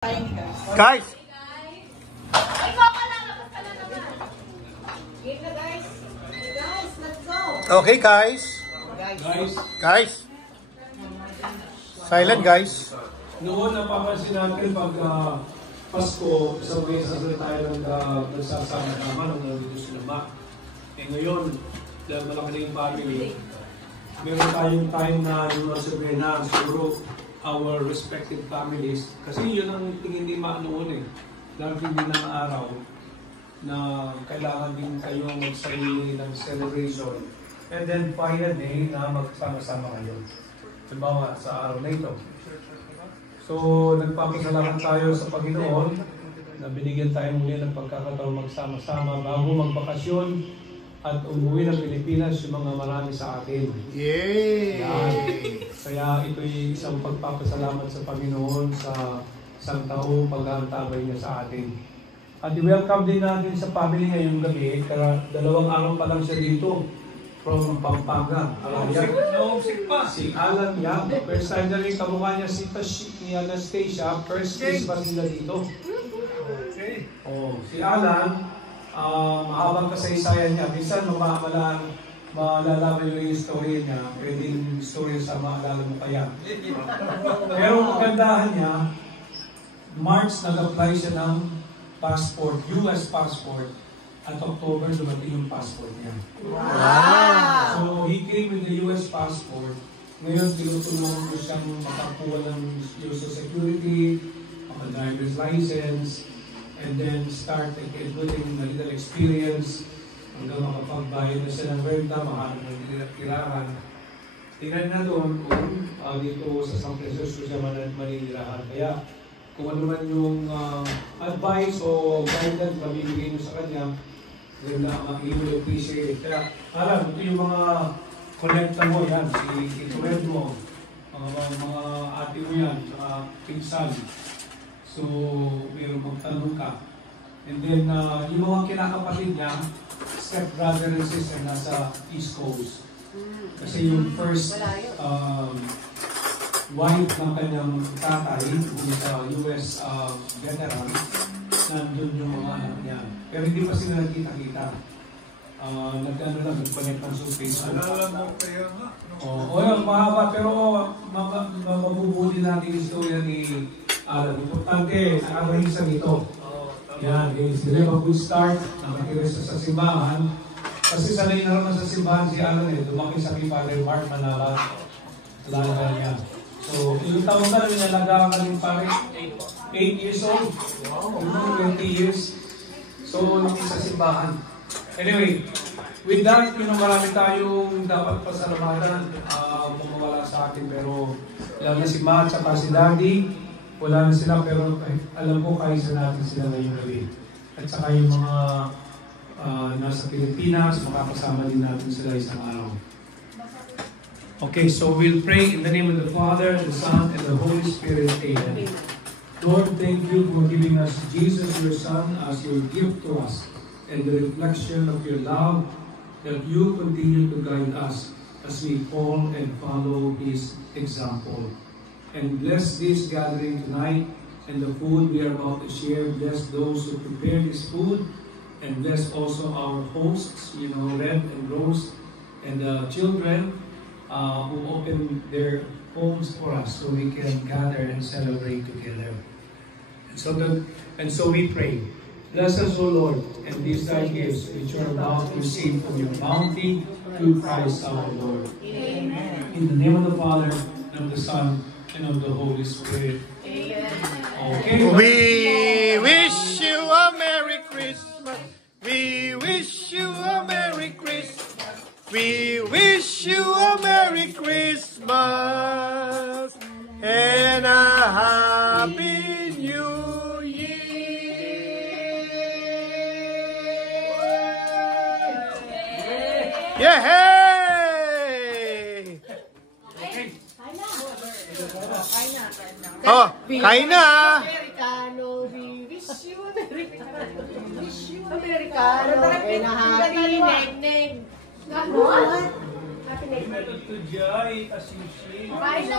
Guys! Okay, guys. Guys. Silent, guys. Noon, napapansin natin pag Pasko, isang beses na tayo nagsasama-sama nung nandito sila Ma. Ngayon, dahil malaki na yung family, meron tayong time na sabihin na siguro our respective families. Kasi yun ang tingin ni Ma noon dahil hindi ng araw na kailangan din kayo magsarili ng celebration. And then final day na magsama-sama kayo. Halimbawa sa araw na ito. So, nagpapasalamat tayo sa Panginoon na binigyan tayo muli ng pagkakataon magsama-sama bago magbakasyon at umuwi ng Pilipinas yung mga marami sa atin. Yay! Yan. Kaya ito'y isang pagpapasalamat sa Panginoon sa isang taong pag-aantabay niya sa atin. At i-welcome din natin sa family ngayong gabi. Kaya 2 araw pa lang siya dito from Pampanga. Si Alan Yang. First time na rin kamukha niya ni Anastasia. First Christmas nila dito. Okay. Oh, si Alan, mahabang kasaysayan niya. Minsan malalaman yung story niya. Pwedeng story sa maalala mo kaya. Pero kagandahan niya, March nag-apply siya ng passport, US passport. At October, dumating yung passport niya. Wow! So, he came with the US passport. Ngayon, tinutulungan ko siyang makakuha ng Social Security, driver's license, and then start including a little experience hanggang makapagbayad na siya ng renta, makahanap ng tirahan. Tingnan na doon kung dito sa San Francisco siya manilirahan. Kaya, kung ano man yung advice o guidance na bibigay nyo sa kanya, ganda, he will appreciate it. Kaya, alam, ito yung mga kolekta mo yan, si Tured mo, mga ate mo yan, mga pinsan. So, mayroon magtanong ka. And then, yung mga kinakapatid niya, step-brother and sister nasa East Coast. Kasi yung first wife ng kanyang tatay, yung sa US veteran, nandun yung mga anak niya. Pero hindi pa sila nagkita-kita. Nagpanet ng suitcase. Alam mo kaya nga. Oo, mahaba, pero mabubuti natin yung istorya ni Alan. Importante, nakakahisan ito. Yan, sila pag we start, nakatira sa simbahan. Kasi sanay na naman sa simbahan si Alan dumaki sa kay Father Mark Manala. Talaga niya. So, yung taon na rin nalagaan ka rin pare, 8 years old. Wow. 20 years. So, sa simbahan. Anyway, with that, marami tayong dapat pasalamatan. Mawala sa atin, pero alam na si Ma at saka si Daddy, wala na sila, pero alam ko kaisa natin sila ngayong gabi. At saka yung mga nasa Pilipinas, makakasama din natin sila isang araw. Okay, so we'll pray in the name of the Father, the Son, and the Holy Spirit. Amen. Lord, thank you for giving us Jesus, your Son, as your gift to us, and the reflection of your love, that you continue to guide us as we follow and follow His example. And bless this gathering tonight, and the food we are about to share. Bless those who prepare this food, and bless also our hosts, Red and Rose, and the children, who open their homes for us so we can gather and celebrate together. And so we pray. Bless us, O Lord, and these thy gifts which are about to receive from your bounty through Christ our Lord. Amen. In the name of the Father, and of the Son, and of the Holy Spirit. Amen. Okay. We wish you a Merry Christmas. We wish you a Merry Christmas. We wish you a Merry Christmas and a Happy New Year! Yay! Oh, kain na! Americano, we wish you Americano. Wish you Americano. And a happy neg-neg. Happy neg-neg. To joy as you see.